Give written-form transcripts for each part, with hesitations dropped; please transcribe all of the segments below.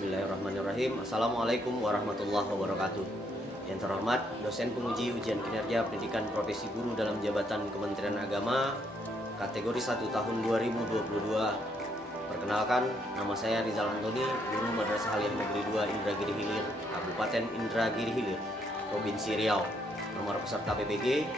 Bismillahirrahmanirrahim. Assalamualaikum warahmatullahi wabarakatuh. Yang terhormat dosen penguji ujian kinerja pendidikan profesi guru dalam jabatan Kementerian Agama kategori 1 tahun 2022. Perkenalkan, nama saya Rizal Antoni, guru Madrasah Aliyah Negeri 2 Indragiri Hilir, Kabupaten Indragiri Hilir, Provinsi Riau. Nomor peserta PPG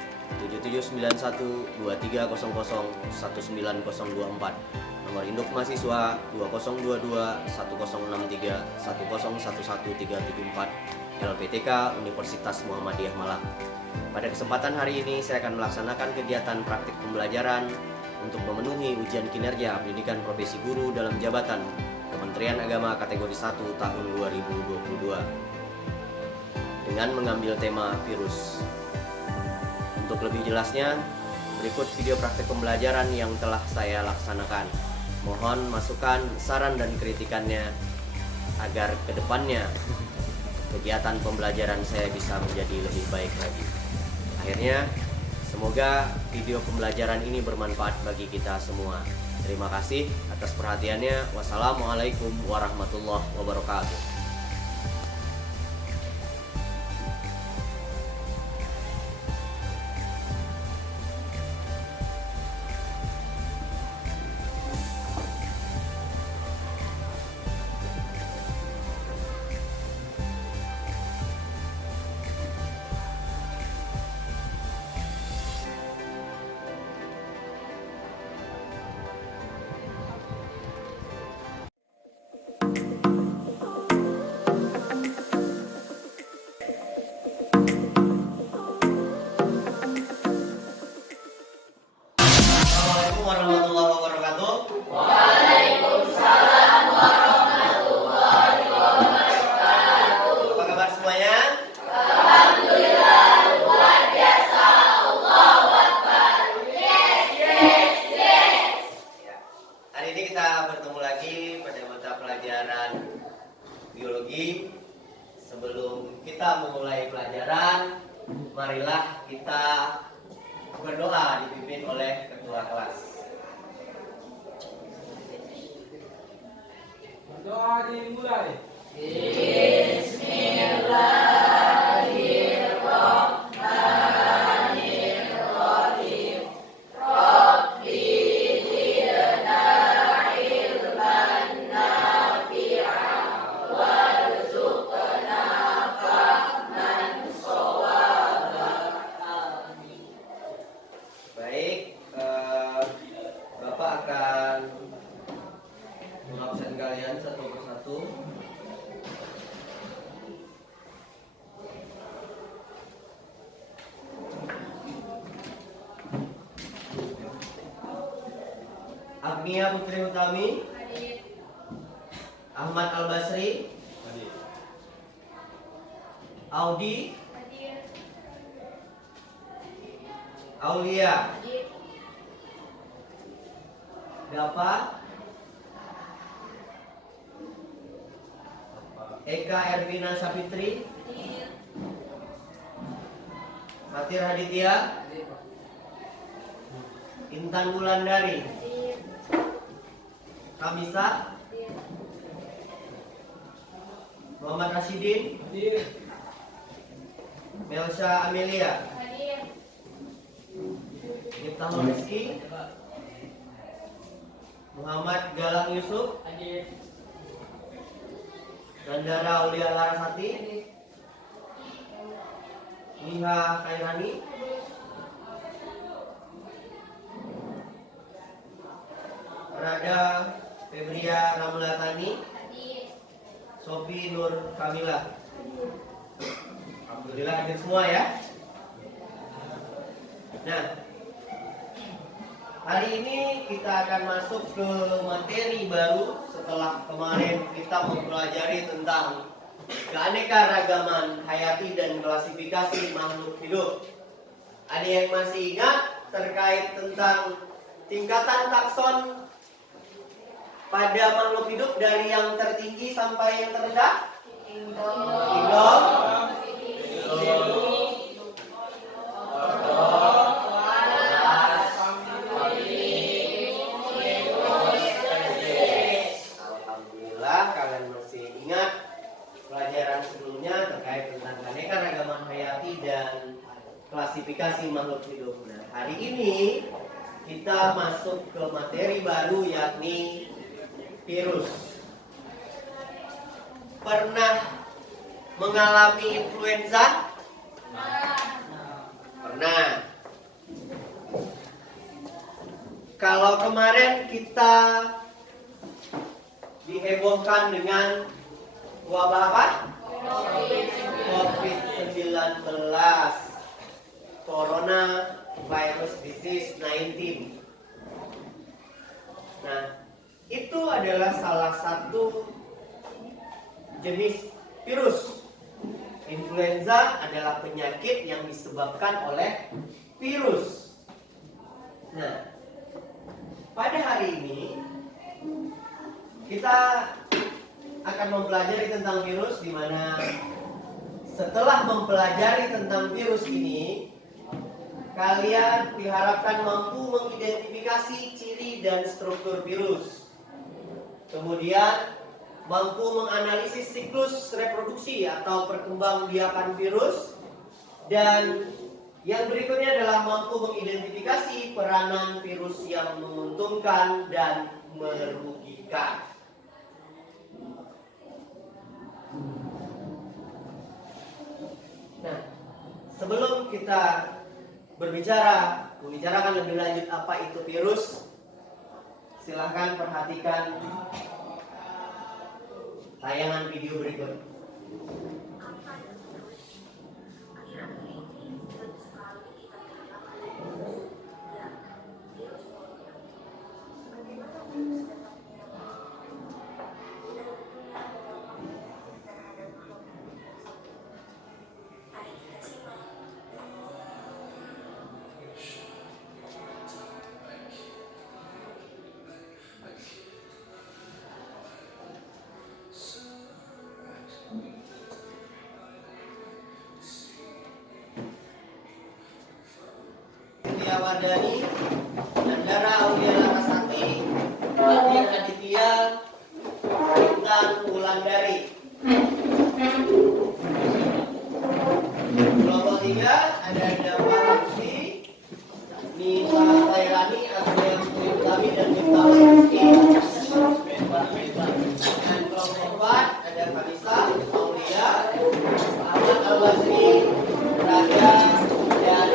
779123001924. Nomor induk mahasiswa 2022106310111374 LPTK Universitas Muhammadiyah Malang. Pada kesempatan hari ini saya akan melaksanakan kegiatan praktik pembelajaran untuk memenuhi ujian kinerja pendidikan profesi guru dalam jabatan Kementerian Agama kategori 1 tahun 2022 dengan mengambil tema virus. Untuk lebih jelasnya, berikut video praktik pembelajaran yang telah saya laksanakan. Mohon masukan, saran, dan kritikannya agar kedepannya kegiatan pembelajaran saya bisa menjadi lebih baik lagi. Akhirnya, semoga video pembelajaran ini bermanfaat bagi kita semua. Terima kasih atas perhatiannya. Wassalamualaikum warahmatullahi wabarakatuh. Assalamualaikum warahmatullahi wabarakatuh. Waalaikumsalam warahmatullahi wabarakatuh. Apa kabar semuanya? Alhamdulillah, luar biasa. Allahu Akbar. Yes, yes, yes. Ya. Hari ini kita bertemu lagi pada mata pelajaran biologi. Sebelum kita memulai pelajaran, marilah kita berdoa dipimpin oleh ketua kelas. Doa dimulai. Bismillahirrahmanirrahim. Rabbi zidna ilman nafi'an warzuqna fahman shawaba. Amin. Baik, Bapak akan mengabsen kalian satu persatu. Agnia Putri Utami, Ahmad Al Basri, Audi, Aulia, Dapa, Eka Ervina Sapitri, Fatir Haditya, Intan Wulandari, Kamisa, Muhammad Rasidin, Melsa Amelia, Miftahul Rizki, Muhammad Galang Yusuf, Gandara Aulia Larasati, Liha Khairani, Rada Febria Ramulatani, Sofi Nur Kamila. Alhamdulillah hadir semua ya. Nah, hari ini kita akan masuk ke materi baru setelah kemarin kita mempelajari tentang keanekaragaman hayati dan klasifikasi makhluk hidup. Ada yang masih ingat terkait tentang tingkatan takson pada makhluk hidup dari yang tertinggi sampai yang terendah? Indom, Alhamdulillah kalian masih ingat keanekaragaman hayati dan klasifikasi makhluk hidup. Nah, hari ini kita masuk ke materi baru yakni virus. Pernah mengalami influenza? Pernah. Kalau kemarin kita dihebohkan dengan wabah apa? COVID-19, Coronavirus Disease 19. Nah, itu adalah salah satu jenis virus. Influenza adalah penyakit yang disebabkan oleh virus. Nah, pada hari ini kita akan mempelajari tentang virus, di mana setelah mempelajari tentang virus ini, kalian diharapkan mampu mengidentifikasi ciri dan struktur virus. Kemudian mampu menganalisis siklus reproduksi atau perkembangbiakan virus, dan yang berikutnya adalah mampu mengidentifikasi peranan virus yang menguntungkan dan merugikan. Nah, sebelum kita membicarakan lebih lanjut apa itu virus, silahkan perhatikan tayangan video berikut. Wardani, Nandara Aulia Larasati, Adit Aditya, Intan Wulandari. Kelompok 3 ada Dawa Hamsi, Nisa Tairani, Azriel Utami dan Miftah Rizki. Dan kelompok 4 ada Vanessa, Aulia, Ahmad Al-Basri, Raja, dan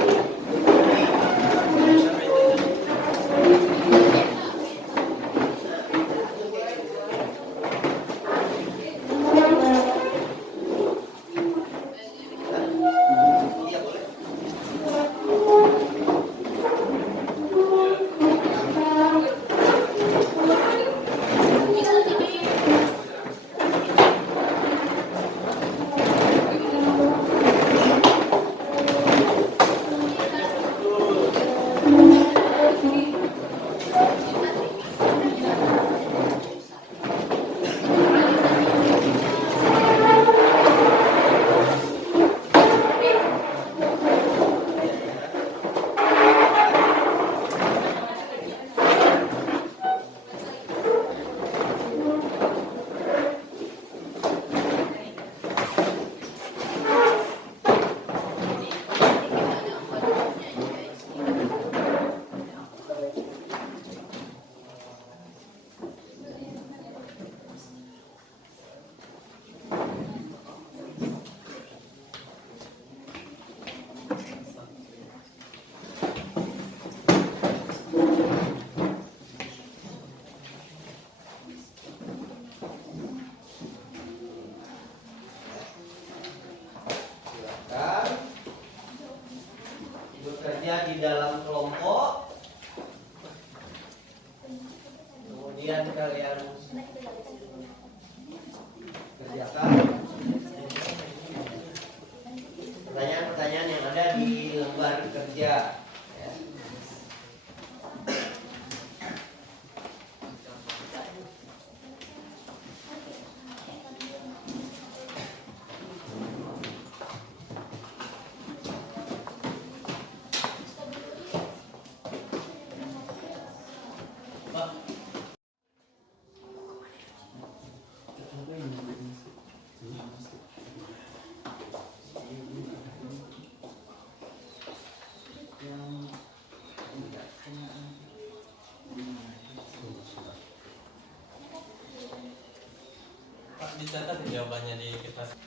bekerja di dalam kelompok, kemudian kalian kerjakan pertanyaan-pertanyaan yang ada di lembar kerja. dicatat jawabannya di kertas.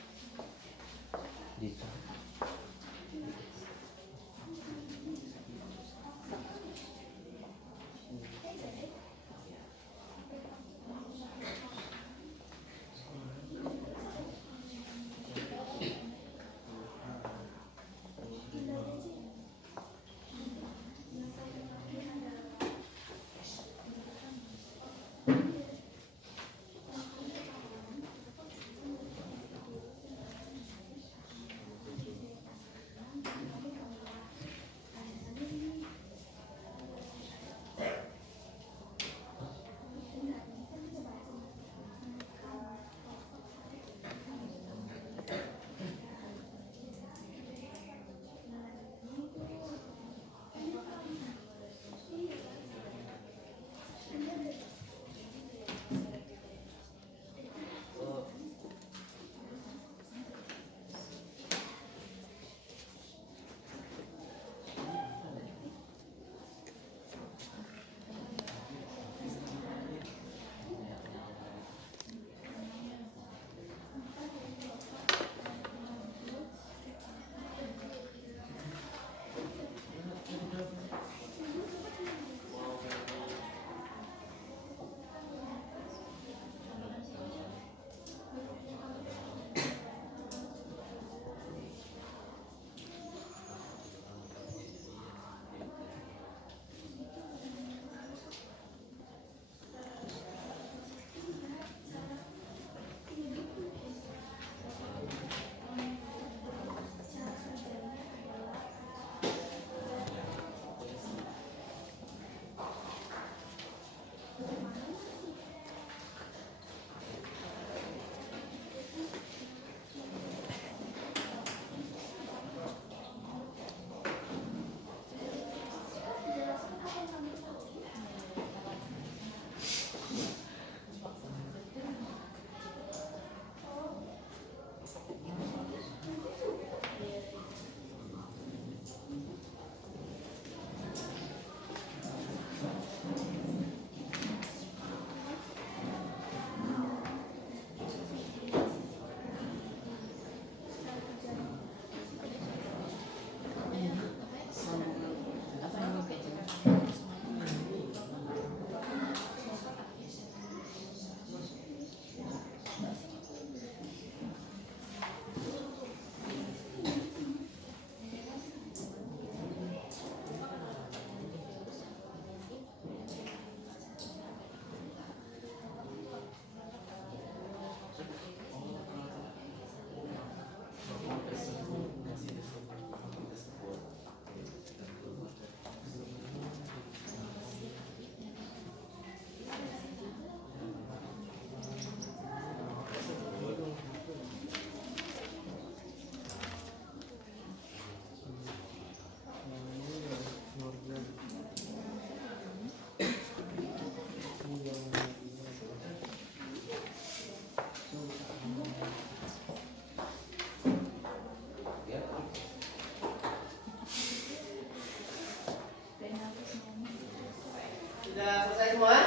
Sudah selesai semua?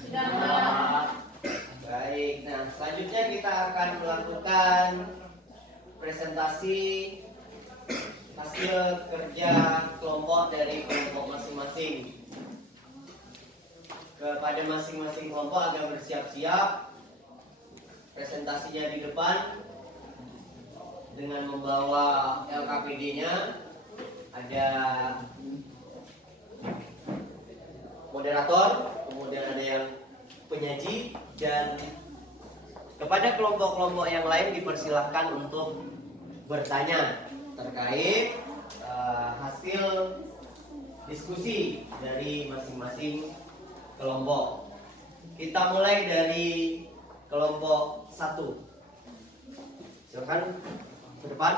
Sudah. Baik, nah selanjutnya kita akan melakukan presentasi hasil kerja kelompok dari kelompok masing-masing. Kepada masing-masing kelompok agar bersiap-siap, presentasinya di depan dengan membawa LKPD-nya. Ada moderator, kemudian ada yang penyaji, dan kepada kelompok-kelompok yang lain dipersilahkan untuk bertanya terkait hasil diskusi dari masing-masing kelompok. Kita mulai dari kelompok 1. Silakan ke depan.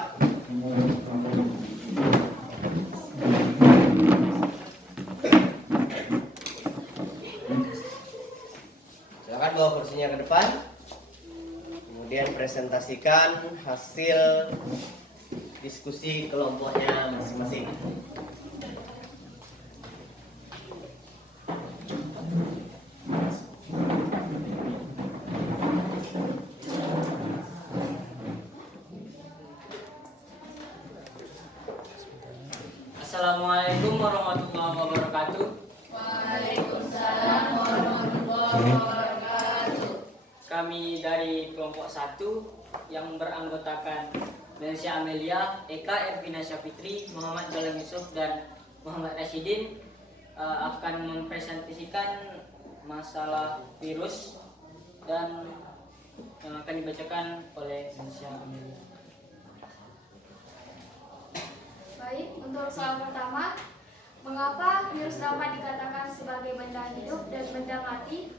Silakan bawa kursinya ke depan. Kemudian presentasikan hasil diskusi kelompoknya masing-masing. Assalamualaikum warahmatullahi wabarakatuh. Waalaikumsalam warahmatullahi wabarakatuh. Kami dari kelompok 1 yang beranggotakan Melsia Amelia, Eka Ervina Syafitri, Muhammad Galang Yusuf, dan Muhammad Rashidin akan mempresentasikan masalah virus dan yang akan dibacakan oleh Melsia Amelia. Baik, untuk soal pertama, mengapa virus dapat dikatakan sebagai benda hidup dan benda mati?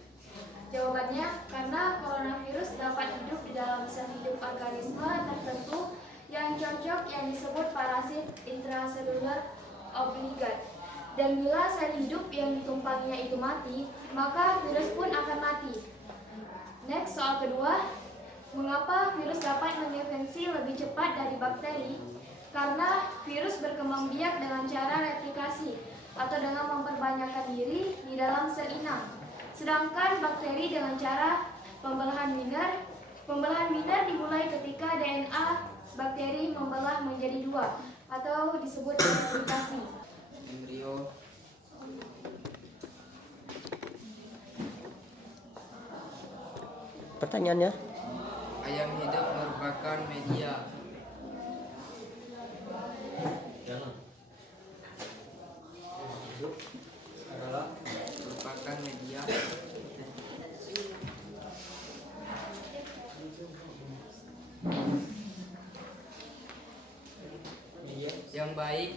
Jawabannya, karena coronavirus dapat hidup di dalam sel hidup organisme tertentu yang cocok yang disebut parasit intraseluler obligat. Dan bila sel hidup yang ditumpanginya itu mati, maka virus pun akan mati. Next, soal kedua, mengapa virus dapat menginfeksi lebih cepat dari bakteri? Karena virus berkembang biak dengan cara replikasi atau dengan memperbanyakkan diri di dalam sel inang. Sedangkan bakteri dengan cara pembelahan binar. Pembelahan binar dimulai ketika DNA bakteri membelah menjadi 2 atau disebut replikasi. Embrio. Pertanyaannya? Ayam hidup merupakan media. Hidup adalah Merupakan media. Yang baik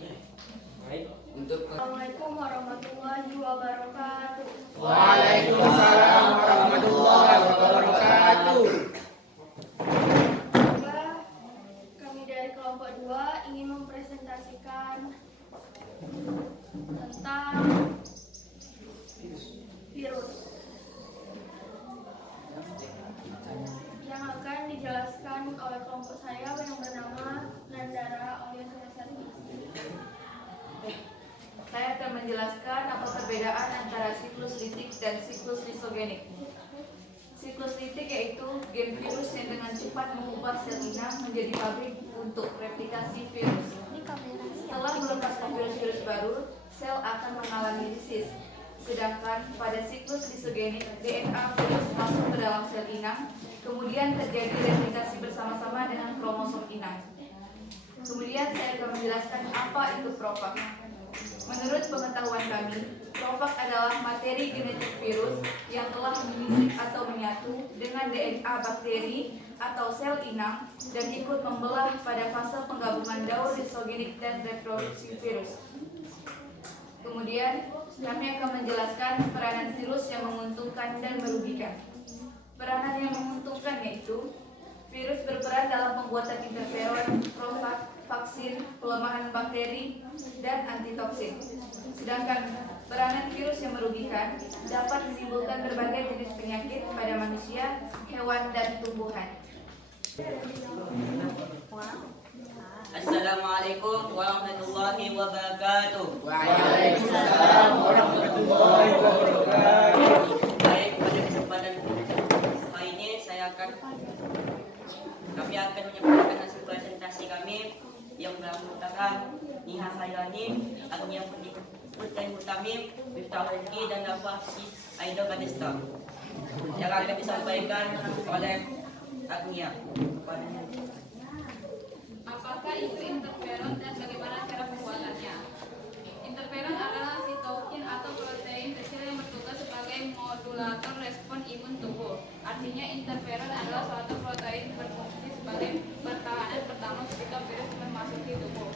untuk Assalamualaikum warahmatullahi wabarakatuh. Waalaikumsalam warahmatullahi wabarakatuh. Kami dari kelompok 2 ingin mempresentasikan tentang virus yang akan dijelaskan oleh kelompok saya yang bernama Nandara Oliantasari. Saya akan menjelaskan apa perbedaan antara siklus litik dan siklus lisogenik. Siklus litik yaitu gen virus yang dengan cepat mengubah sel inang menjadi pabrik untuk replikasi virus. Setelah melepaskan virus-virus baru, sel akan mengalami lisis. Sedangkan pada siklus lisogenik, DNA virus masuk ke dalam sel inang, kemudian terjadi replikasi bersama-sama dengan kromosom inang. Kemudian saya akan menjelaskan apa itu profag. Menurut pengetahuan kami, profag adalah materi genetik virus yang telah menyisip atau menyatu dengan DNA bakteri atau sel inang dan ikut membelah pada fase penggabungan daur lisogenik dan reproduksi virus. Kemudian, kami akan menjelaskan peranan virus yang menguntungkan dan merugikan. Peranan yang menguntungkan yaitu virus berperan dalam pembuatan interferon, profag, vaksin, pelemahan bakteri, dan antitoksin. Sedangkan peranan virus yang merugikan dapat menimbulkan berbagai jenis penyakit pada manusia, hewan, dan tumbuhan. Assalamualaikum warahmatullahi wabarakatuh. Waalaikumsalam warahmatullahi wabarakatuh. Baik, pada kesempatan kali ini kami akan menyampaikan hasil presentasi kami yang beranggotakan Niha Khairani, Agnia Putri Mutamim, Miftah Rizki, dan Nafasi Aida Kadesta yang akan disampaikan oleh Agnia. Apakah itu interferon dan bagaimana cara pembuatannya? Interferon adalah sitokin atau protein kecil yang bertugas sebagai modulator respon imun tubuh. Artinya interferon adalah suatu protein berfungsi sebagai pertahanan pertama ketika virus memasuki tubuh.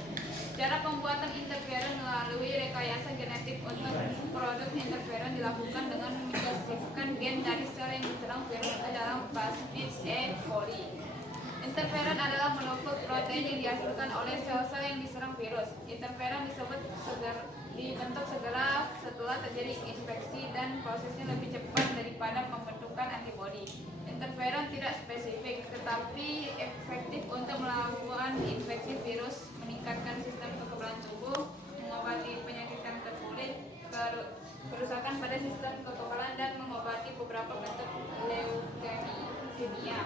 Cara pembuatan interferon melalui rekayasa genetik. Untuk produk interferon dilakukan dengan memasukkan gen dari sel yang diserang virus ke dalam plasmid E. coli. Interferon adalah molekul protein yang dihasilkan oleh sel-sel yang diserang virus. Interferon dibentuk segera setelah terjadi infeksi dan prosesnya lebih cepat daripada pembentukan antibodi. Interferon tidak spesifik tetapi efektif untuk melawan infeksi virus, meningkatkan sistem kekebalan tubuh, mengobati penyakit kanker kulit, kerusakan pada sistem kekebalan, dan mengobati beberapa bentuk leukemia.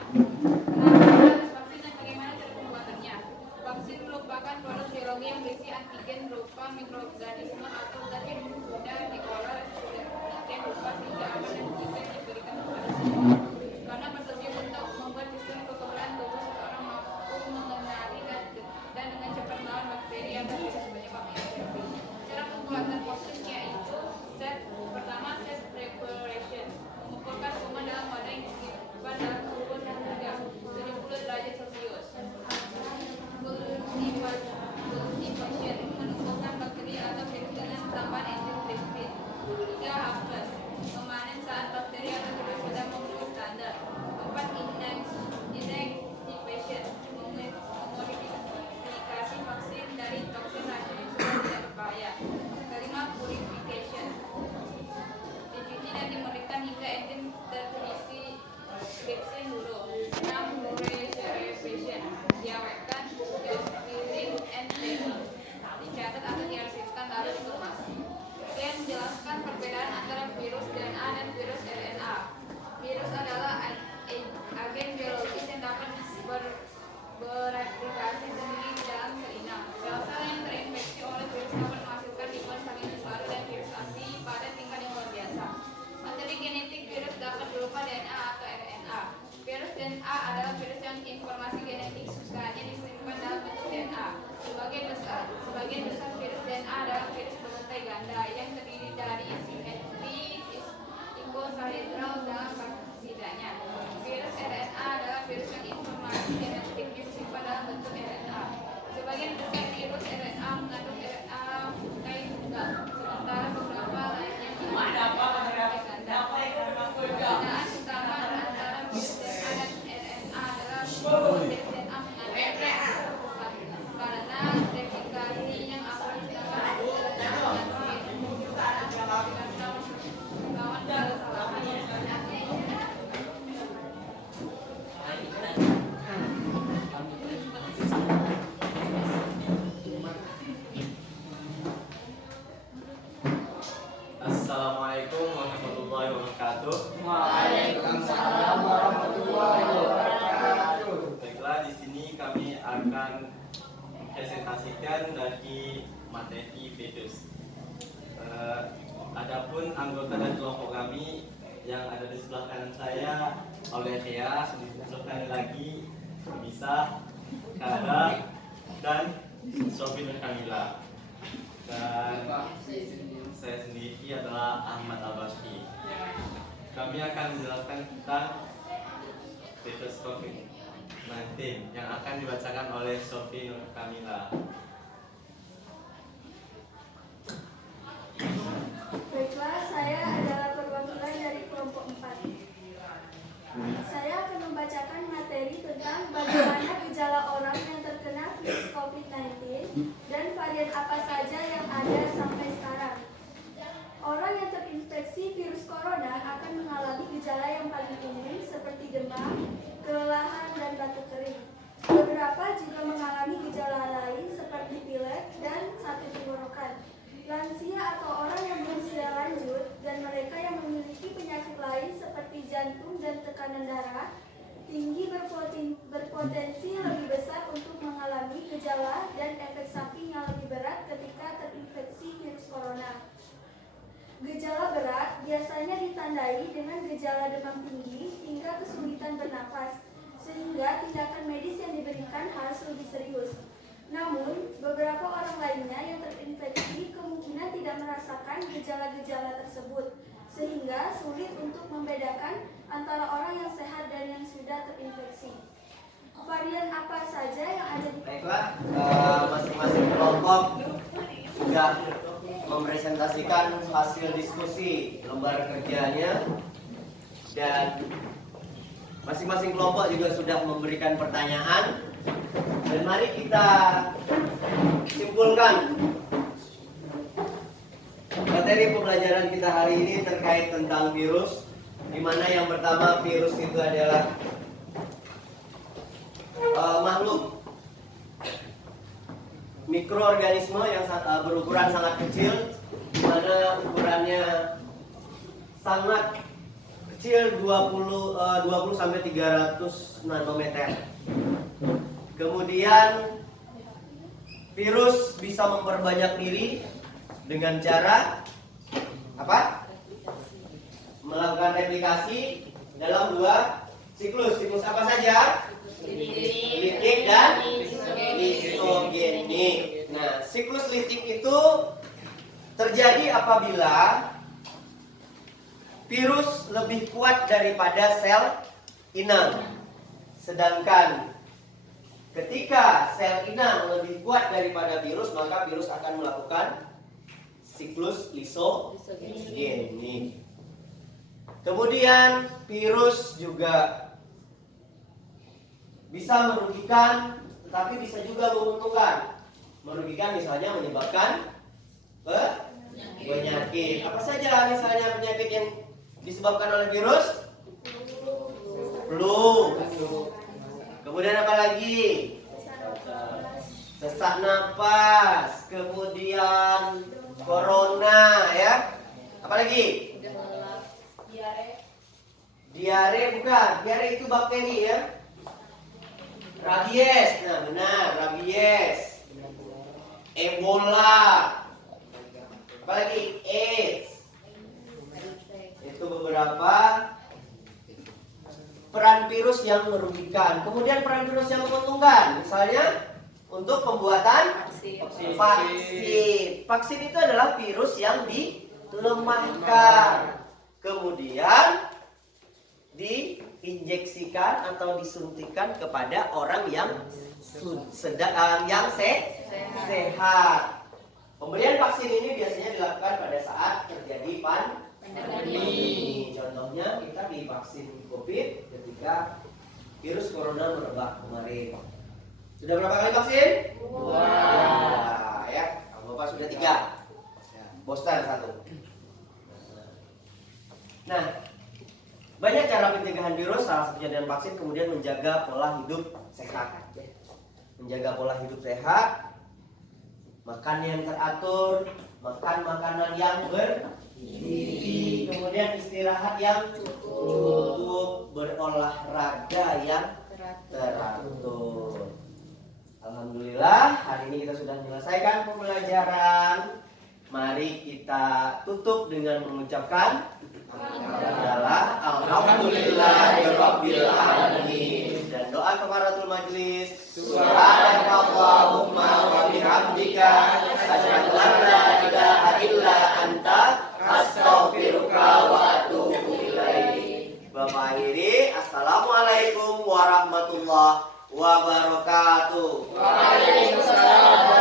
Vaksin dan bagaimana cara pembuatannya? Vaksin merupakan produk biologi teknologi yang berisi antigen berupa mikroorganisme atau zat yang mudah diolah demikian rupa sehingga aman dan antigen diberikan kepada semua. Karena bertujuan untuk membuat sistem kekebalan tubuh seseorang mampu mengenali dan dengan cepat melawan bakteri atau virus penyebab infeksi. Cara pembuatan prosesnya itu pertama set preparation, mengumpulkan kuman dalam wadah yang disimpan dalam suhu rendah 70 derajat Celcius. Cultivation, menumbuhkan bakteri atau virus dengan tambahan enzim trypsin. 3. Harvest, memanen saat bakteri atau virus sudah memenuhi standar. 4. Inactivation, memodifikasi vaksin dari toksin racun yang sudah tidak berbahaya. 5. Purification, dicuci dan dimurnikan hingga enzim terisi trypsin dulu. 6. Preservation, diawetkan, dipiring and training, dicatat atau diarsipkan lalu dikemas. Kemudian menjelaskan perbedaan antara virus DNA dan virus RNA. Virus adalah agen biologis yang dapat bereplikasi sendiri di dalam sel inang. Sel-sel yang terinfeksi oleh virus dapat menghasilkan ribuan sel baru dan virus asli pada tingkat yang luar biasa. Materi genetik virus dapat berupa DNA atau RNA. Virus DNA adalah virus yang informasi genetik susuannya disimpan dalam bentuk DNA. Sebagian besar virus DNA adalah virus berantai ganda yang terdiri dari simetri ikosaedral dalam bakterianya. Virus RNA adalah virus yang informasi genetik disimpan dalam bentuk RNA. Sebagian besar virus RNA mengandung RNA bungkai tunggal, sementara beberapa lainnya mengandung RNA ganda. Perbedaan utama antara virus DNA dan RNA adalah virus DNA mengandung karena replikasi yang akan dilakukan melawan kesalahan. Assalamualaikum warahmatullahi wabarakatuh. Waalaikumsalam warahmatullahi wabarakatuh. Baiklah, di sini kami akan presentasikan dari materi virus. Adapun anggota dan kelompok kami yang ada di sebelah kanan saya, Auleria, sekali lagi bisa Kara dan Sofi Nur Kamila. Dan saya sendiri adalah Ahmad Al-Bashri. Kami akan menjelaskan tentang virus COVID-19 yang akan dibacakan oleh Sofi Nur Kamila. Baiklah, saya adalah perwakilan dari kelompok 4. Saya akan membacakan materi tentang bagaimana gejala orang yang terkena virus COVID-19 dan varian apa saja yang ada sampai sekarang. Orang yang terinfeksi virus corona akan mengalami gejala yang paling umum seperti demam, kelelahan, dan batuk kering. Beberapa juga mengalami gejala lain seperti pilek dan sakit tenggorokan. Lansia atau orang yang berusia lanjut dan mereka yang memiliki penyakit lain seperti jantung dan tekanan darah tinggi berpotensi lebih besar untuk mengalami gejala dan efek samping yang lebih berat ketika terinfeksi virus corona. Gejala berat biasanya ditandai dengan gejala demam tinggi hingga kesulitan bernapas, sehingga tindakan medis yang diberikan harus lebih serius. Namun, beberapa orang lainnya yang terinfeksi kemungkinan tidak merasakan gejala-gejala tersebut, sehingga sulit untuk membedakan antara orang yang sehat dan yang sudah terinfeksi. Varian apa saja yang ada di... Baiklah, masing-masing kelompok sudah mempresentasikan hasil diskusi lembar kerjanya dan masing-masing kelompok juga sudah memberikan pertanyaan. Dan mari kita simpulkan materi pembelajaran kita hari ini terkait tentang virus, di mana yang pertama virus itu adalah makhluk mikroorganisme yang berukuran sangat kecil, di mana ukurannya sangat kecil 20 sampai 300 nanometer. Kemudian virus bisa memperbanyak diri dengan cara apa? Melakukan replikasi dalam 2 siklus. Siklus apa saja? Litik dan lisogenik. Nah, siklus litik itu terjadi apabila virus lebih kuat daripada sel inang. Sedangkan ketika sel inang lebih kuat daripada virus, maka virus akan melakukan siklus lisogenik. Kemudian virus juga bisa merugikan, tetapi bisa juga menguntungkan. Merugikan misalnya menyebabkan penyakit. Apa saja misalnya penyakit yang disebabkan oleh virus? Flu. Kemudian apa lagi? Sesak napas. Kemudian corona, ya. Apa lagi? Diare bukan. Diare itu bakteri, ya. Rabies. Nah, benar, rabies. Ebola. Apalagi AIDS. Itu beberapa peran virus yang merugikan. Kemudian peran virus yang menguntungkan, misalnya untuk pembuatan vaksin. Vaksin itu adalah virus yang dilemahkan, kemudian diinjeksikan atau disuntikan kepada orang yang sehat. Pemberian vaksin ini biasanya dilakukan pada saat terjadi pandemi. Contohnya kita divaksin COVID ketika virus corona merebak kemarin. Sudah berapa kali vaksin? 2. Ya, kalau Bapak sudah 3. Ya, booster 1. Nah, banyak cara pencegahan virus, salah satunya dengan vaksin, kemudian menjaga pola hidup sehat. Menjaga pola hidup sehat, makan yang teratur, makan makanan yang bergizi, kemudian istirahat yang cukup, berolahraga yang teratur. Alhamdulillah, hari ini kita sudah menyelesaikan pembelajaran. Mari kita tutup dengan mengucapkan adalah alhamdulillahirabbil alamin, dan doa kafaratul majlis. Subhanakallahumma wa bihamdika asyhadu an la ilaha illa anta astaghfiruka wa atubu ilaik. Bapak akhiri, assalamualaikum warahmatullahi wabarakatuh. Waalaikumsalam.